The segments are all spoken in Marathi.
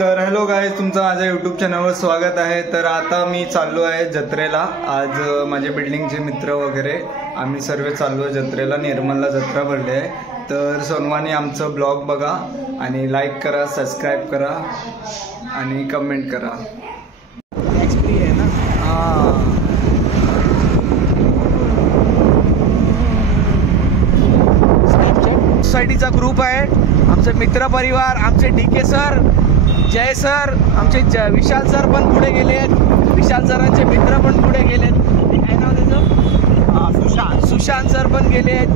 तर हॅलो गाईज, तुमचं माझ्या यूट्यूब चॅनलवर स्वागत आहे। तर आता मी चाललो आहे जत्रेला। आज माझे बिल्डिंगचे मित्र वगैरे आम्ही सर्व चाललो आहे जत्रेला। निर्मलला जत्रा भरली आहे, तर सर्वांनी आमचं ब्लॉग बघा आणि लाईक करा, सबस्क्राईब करा आणि कमेंट करा। फ्री आहे ना? हां, सोसायटीचा ग्रुप आहे, आमचे मित्र परिवार, आमचे DK सर, जय सर, आमचे विशाल सर पण पुढे गेलेत, विशाल सरांचे मित्र पण पुढे गेलेत। काय नाव त्याचं? सुशांत सर पण गेलेत।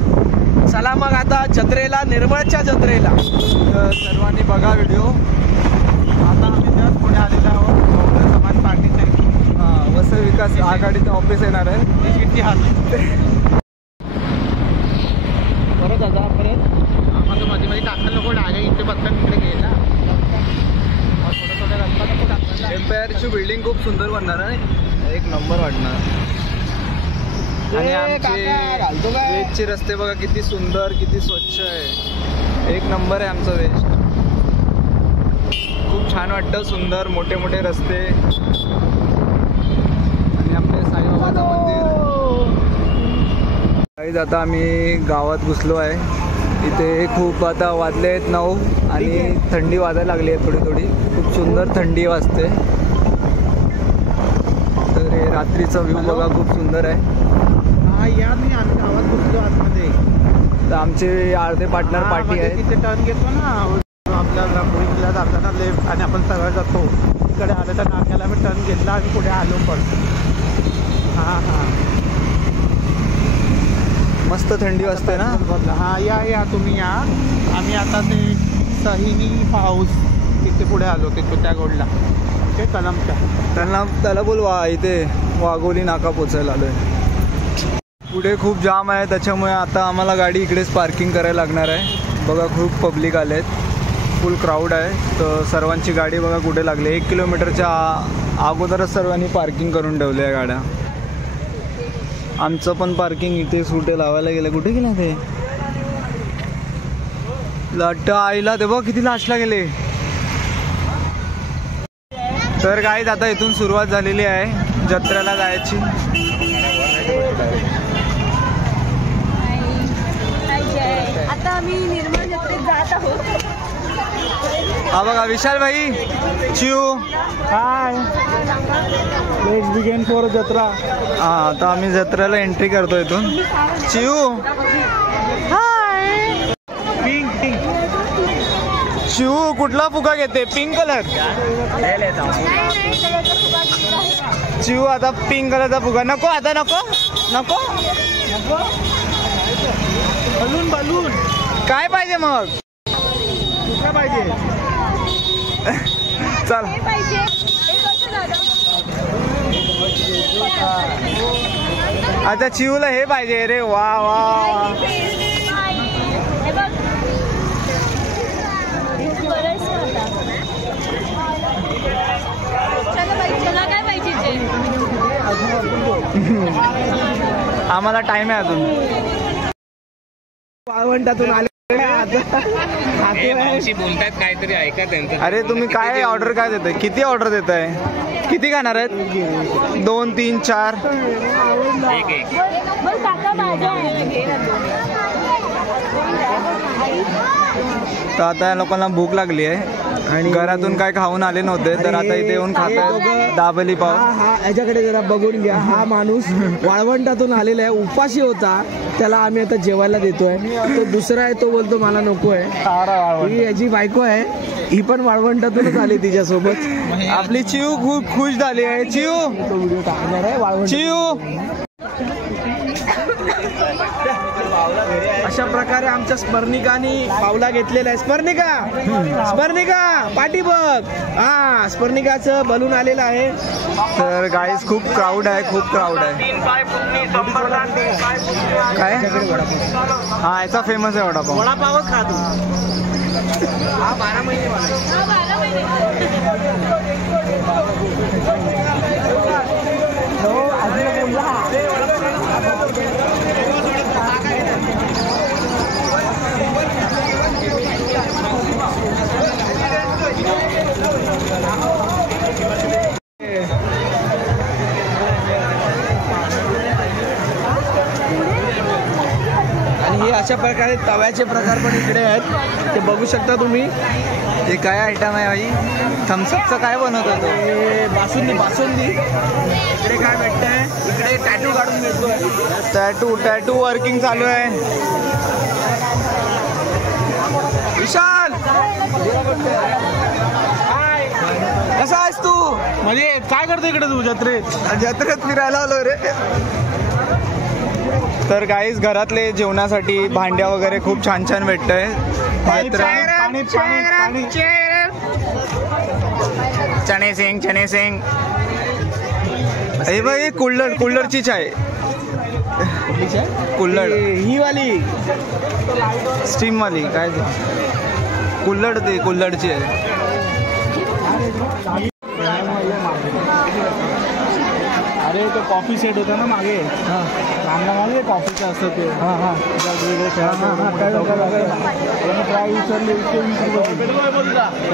चला मग आता जत्रेला, निर्मळच्या जत्रेला। तर सर्वांनी बघा व्हिडिओ। आता आम्ही त्यात पुढे आलेलो आहोत, समाज पार्टीच्या वसई विकास आघाडीचं ऑफिस येणार आहे। किती हाल परत आता परत आम्हाला मध्ये मध्ये टाकायला नको, डागे इथे पत्ता तिकडे गेला। एम्पायरची बिल्डिंग खूप सुंदर बनणार आहे, एक नंबर वाटणार। आणि आमचे वेस्टचे रस्ते बघा किती सुंदर, किती स्वच्छ आहे, एक नंबर आहे आमचं वेस्ट। खूप छान वाटतं, सुंदर मोठे मोठे रस्ते आणि आपले साईबाबाचं मंदिर। गाईज आता आम्ही गावात घुसलो आहे। इथे खूप आता वाजले आहेत 9 आणि थंडी वाजायला लागली आहे थोडी थोडी, खूप सुंदर थंडी वाजते। तर हे रात्रीचा व्ह्यू बघा, खूप सुंदर आहे। या मी आम्ही गावात घुसलो आतमध्ये। तर आमचे अर्धे पार्टनर पार्टी आहे, तिथे टर्न घेतो ना आपल्याला पुढीला जाताना लेफ्ट, आणि आपण सरळ जातो तिकडे आलं तर नाक्याला मी टर्न घेतला आणि पुढे आलो पण। हां हां, मस्त थंडी वाजते ना। हां या तुम्ही या। आम्ही आता ते सहिनी हाऊस तिथे पुढे आलो, तिथे त्या गोडला ते कलमच्या त्याला बोलवा, इथे वाघोली नाका पोचायला आलोय। पुढे खूप जाम आहे, त्याच्यामुळे आता आम्हाला गाडी इकडेच पार्किंग करायला लागणार आहे। बघा खूप पब्लिक आले आहेत, फुल क्राऊड आहे। तर सर्वांची गाडी बघा कुठे लागली, 1 किलोमीटरच्या अगोदरच सर्वांनी पार्किंग करून ठेवली आहे गाड्या। आमचं पण पार्किंग इथे सुटे लावायला गेलं, कुठे गेला ते लाट आईला, ते बघ किती लास्टला गेले। तर गाईज आता इथून सुरुवात झालेली आहे जत्रेला जायची। आता आम्ही निर्मळ जत्रेत जात आहोत। हा बघा विशाल भाई, चिऊ हाय, लेट्स बिगिन फॉर जत्रा। हा, आता आम्ही जत्रेला एंट्री करतो इथून। चिऊ हाय, पिंक चिऊ कुठला फुगा घेते? Pink colour. चिऊ आता पिंक कलरचा फुगा नको, आता नको नको बलून काय पाहिजे मग? कुठला पाहिजे? चल आता चिऊला हे पाहिजे रे। वा वा, आम्हाला टाइम आहे अजून। वाळवंटातून आले बोलतात काहीतरी ऐका त्यांचं। अरे तुम्ही काय ऑर्डर काय देताय? किती ऑर्डर देताय? किती खाणार आहेत? 2 3 4 एक तर आता या लोकांना भूक लागली आहे आणि घरातून काय खाऊन आले नव्हते, तर आता इथे येऊन खातात दाबेली पाव। हा याच्याकडे जरा बघून घ्या, हा माणूस वाळवंटातून आलेला आहे, उपाशी होता, त्याला आम्ही आता जेवायला देतोय। तो दुसरा आहे, तो बोलतो मला नको आहे। ही याची बायको आहे, ही पण वाळवंटातूनच आली तिच्यासोबत। आपली चिऊ खूप खुश झाली आहे। चिऊ तो व्हिडिओ टाकणार आहे वाळवंट। चिऊ अशा प्रकारे आमच्या स्पर्निकानी पावला घेतलेला आहे। स्पर्निका पाठी बघ। हा, स्पर्निकाचं बलून आलेलं आहे। तर गाईज खूप क्राऊड आहे, खूप क्राऊड आहे। काय? हा, याचा फेमस आहे वडापाव। वडापावच खा तू। हा 12 महिने अशा प्रकारे तव्याचे प्रकार पण इकडे आहेत, ते बघू शकता तुम्ही. हे काय आयटम आहे भाई? थम्सअपचं काय बनवतो तो? हे बासुंदी. इकडे काय भेटतंय? इकडे टॅटू काढून मिळतोय. टॅटू वर्किंग चालू आहे. विशाल कसा आहेस तू? म्हणजे काय करतो इकडे तू जत्रेत फिरायला आलो रे. तर गाईज घरातले जेवणासाठी भांड्या वगैरे खूप छान छान भेटतंय. चणे सिंग. हे बघ, कुल्लरची चाय. कुल्लड ही वाली स्टीम वाली काय कुल्लडची आहे. अरे तो कॉफी सेट होता ना मागे, मागे कॉफीचं असतं ते. वेगवेगळे ट्राय विचारले 120 रुपये.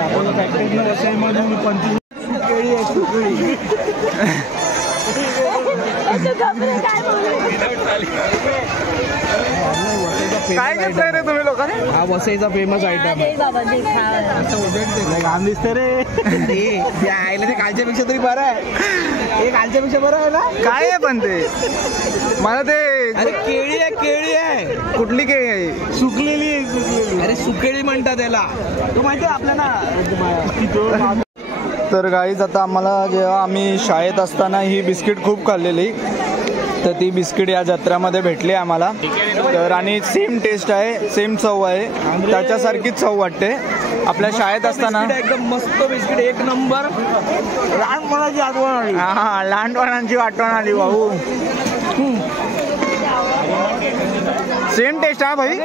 आपण फॅक्टरीनं वसईमध्ये 25 केळी आहे. काय घेतलंय रे तुम्ही लोकांनी? हा वसईचा फेमस आयटम आहे. घाम दिसते रे. आईला ते कालच्यापेक्षा तरी बरं आहे. हे कालच्यापेक्षा बरं आहे ना? काय आहे पण ते? मला ते अरे केळी आहे. कुठली केळी आहे? सुकलेली आहे. अरे सुकेळी म्हणतात त्याला. तू माहिती आहे आपल्याला? तर गाईज आता आम्हाला जेव्हा आम्ही शाळेत असताना ही बिस्किट खूप खाल्लेली, तर ती बिस्किट या जत्रेमध्ये भेटली आम्हाला. तर आणि सेम टेस्ट आहे, सेम चव आहे, त्याच्यासारखीच चव वाटते. आपल्या शाळेत असताना एकदम मस्त बिस्किट, एक नंबर. लहानपणाची आठवण आली. हा, लहानपणाची आठवण आली भाऊ. सेम टेस्ट आहे भाई,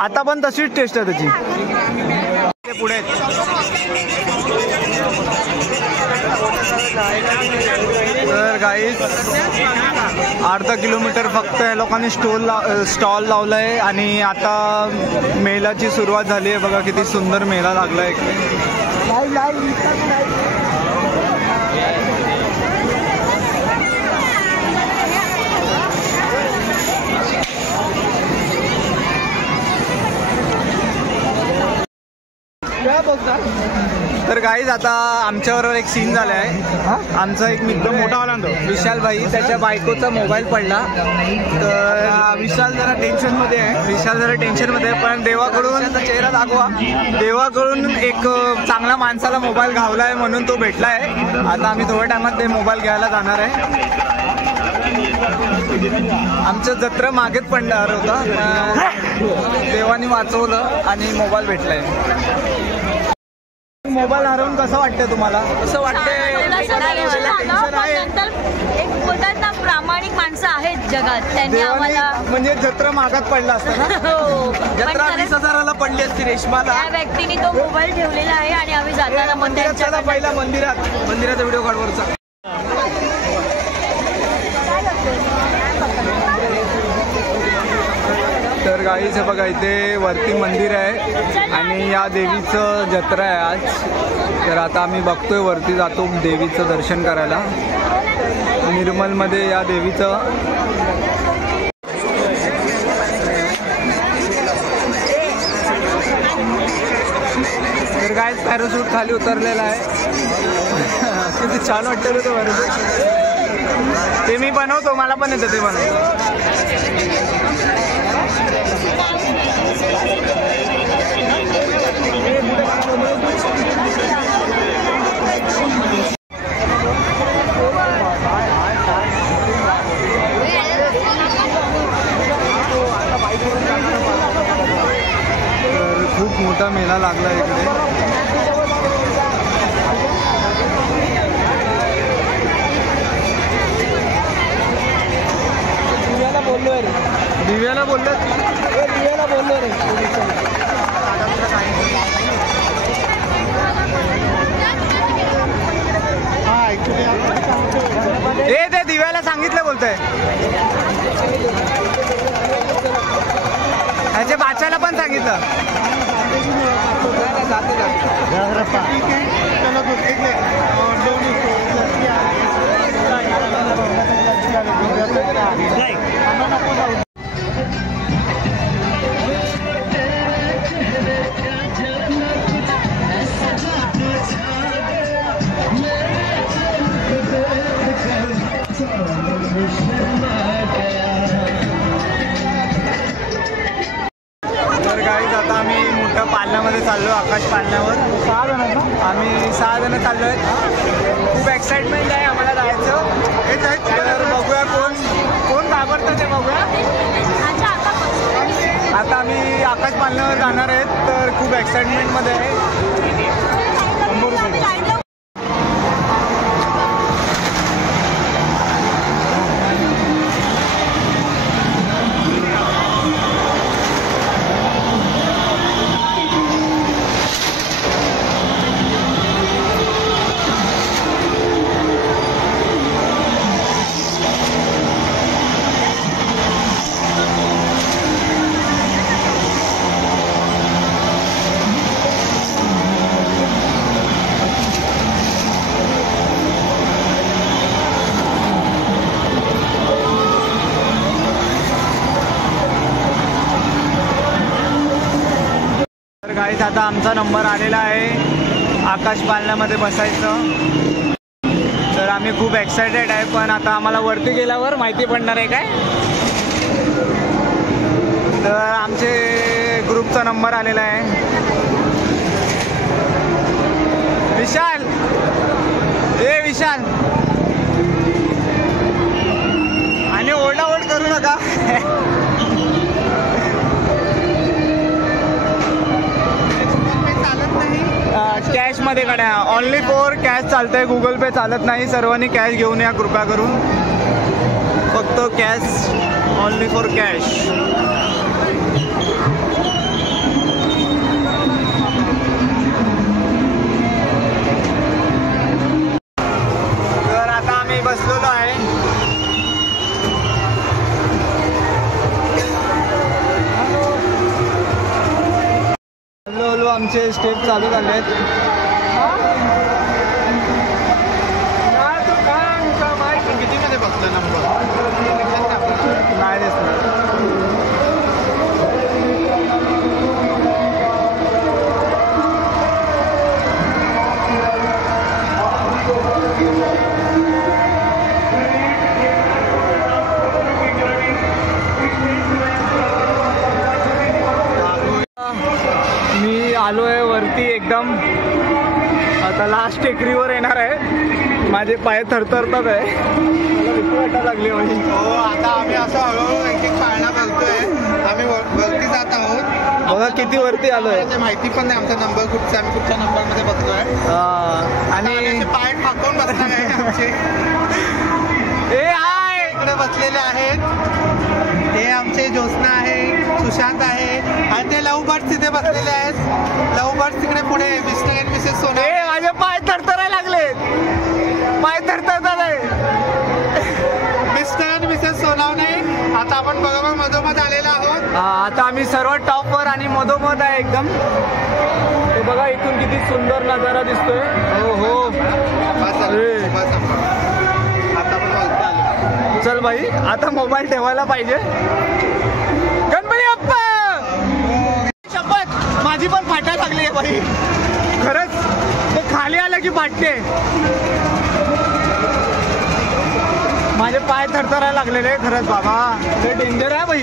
आता पण तशीच टेस्ट आहे त्याची. पुढे तर गाईज अर्धा किलोमीटर फक्त या लोकांनी स्टॉल लावला आहे आणि आता मेळ्याची सुरुवात झाली आहे. बघा किती सुंदर मेळा लागला आहे. तर गाईज आता आमच्याबरोबर एक सीन झाला आहे. आमचा एक मित्र मोठा विशाल भाई, त्याच्या बायकोचा मोबाईल पडला. तर विशाल जरा टेन्शनमध्ये आहे. पण देवाकडून चेहरा दाखवा, देवाकडून एक चांगला माणसाला मोबाईल घावला आहे म्हणून तो भेटला आहे. आता आम्ही थोड्या टायमात ते मोबाईल घ्यायला जाणार आहे. आमचं जत्रा मागेच पडणार होता, देवाने वाचवलं आणि मोबाईल भेटलाय. मोबाईल हरवून कसं वाटतंय तुम्हाला? असं वाटतंय एक बोलतात ना, प्रामाणिक माणसं आहेत जगात, त्यांनी आम्हाला म्हणजे जत्रा मागात पडला असता ना. जत्रा 20,000ला पडली असती रेशमाला. त्या व्यक्तीने तो मोबाईल ठेवलेला आहे आणि आम्ही जाताना मंदिरात पहिला मंदिराचा व्हिडिओ काढवरचा. तर गाईज हे बघा, इथे वरती मंदिर आहे आणि या देवीचं जत्रा आहे आज. तर आता आम्ही बघतोय, वरती जातो देवीचं दर्शन करायला. निर्मलमध्ये या देवीचं तर गाईज पॅराशूट खाली उतरलेला आहे. किती छान वाटतं रे तो पॅराशूट. ते मी बनवतो, मला पण येतं ते बनवतो. तर खूप मोठा मेळा लागला इकडे. दिव्याला बोललो रे. ते दिव्याला सांगितलं बोलतोय. ह्याच्या बाच्याला पण सांगितलं. पाळण्यावर. 6 जण आहेत ना? आम्ही 6 जण चाललो आहेत. खूप एक्साइटमेंट आहे आम्हाला जायचं. तर बघूया कोण घाबरतं ते बघूया. आता आम्ही आकाश पाळण्यावर जाणार आहेत, तर खूप एक्साइटमेंटमध्ये आहे. तर गाईज आता आमचा नंबर आलेला आहे आकाश पाळण्यामध्ये बसायचं. तर आम्ही खूप एक्सायटेड आहे, पण आता आम्हाला वरती गेल्यावर माहिती पडणार आहे काय. तर आमचे ग्रुपचा नंबर आलेला आहे. विशाल, ए विशाल, आणि ओरडाओरड करू नका. कॅशमध्ये काढा. ओनली फॉर कॅश चालतंय, गुगल पे चालत नाही. सर्वांनी कॅश घेऊन या कृपा करून. फक्त कॅश, ओनली फॉर कॅश. तर आता आम्ही बसलेलो आहे. हळूहळू आमचे स्टेप चालू झाले आहेत. कितीमध्ये बघतोय नंबर नाही दिसणार. मी आलो आहे वरती एकदम. आता लास्ट टेकडीवर येणार आहे. माझे पाय थरथरतात आहे. मला भीती वाटायला लागली माझी. हो, आता आम्ही असं हळूहळू एक एक पाळणा बघतोय. आम्ही वरती जात आहोत. बघा किती वरती आलोय. माहिती पण नाही आमचा नंबर कुठचा, आम्ही कुठच्या नंबरमध्ये बसतोय. आणि पाय ठाकून बसणार आहे आमचे. ए हाय, इकडे बसलेले आहेत. हे आमचे ज्योत्स्ना आहे, सुशांत आहे, आणि ते लव बर्ड्स तिथे बसलेले आहेत. लव बर्ड्स तिकडे पुढे मिस्टर अँड मिसेस सोना. ए माझे पाय थरथरायला लागले. पाय थरथरतात आहे. Mister and Mrs Sonawane. आता आपण बरोबर मधोमध आलेलो आहोत. आता आम्ही सर्व टॉपवर आणि मधोमध आहे एकदम. ते बघा इथून किती सुंदर नजारा दिसतोय. हो हो. आता आपण वरती आलो. चल भाई, आता मोबाईल ठेवायला पाहिजे. गणपती बाप्पा. शपथ, माझी पण फाटायला लागली आहे भाई. खरंच ते खाली आलं की फाटते. माझे पाय थरथरायला लागलेले खरंच बाबा. ते डेंजर आहे भाई.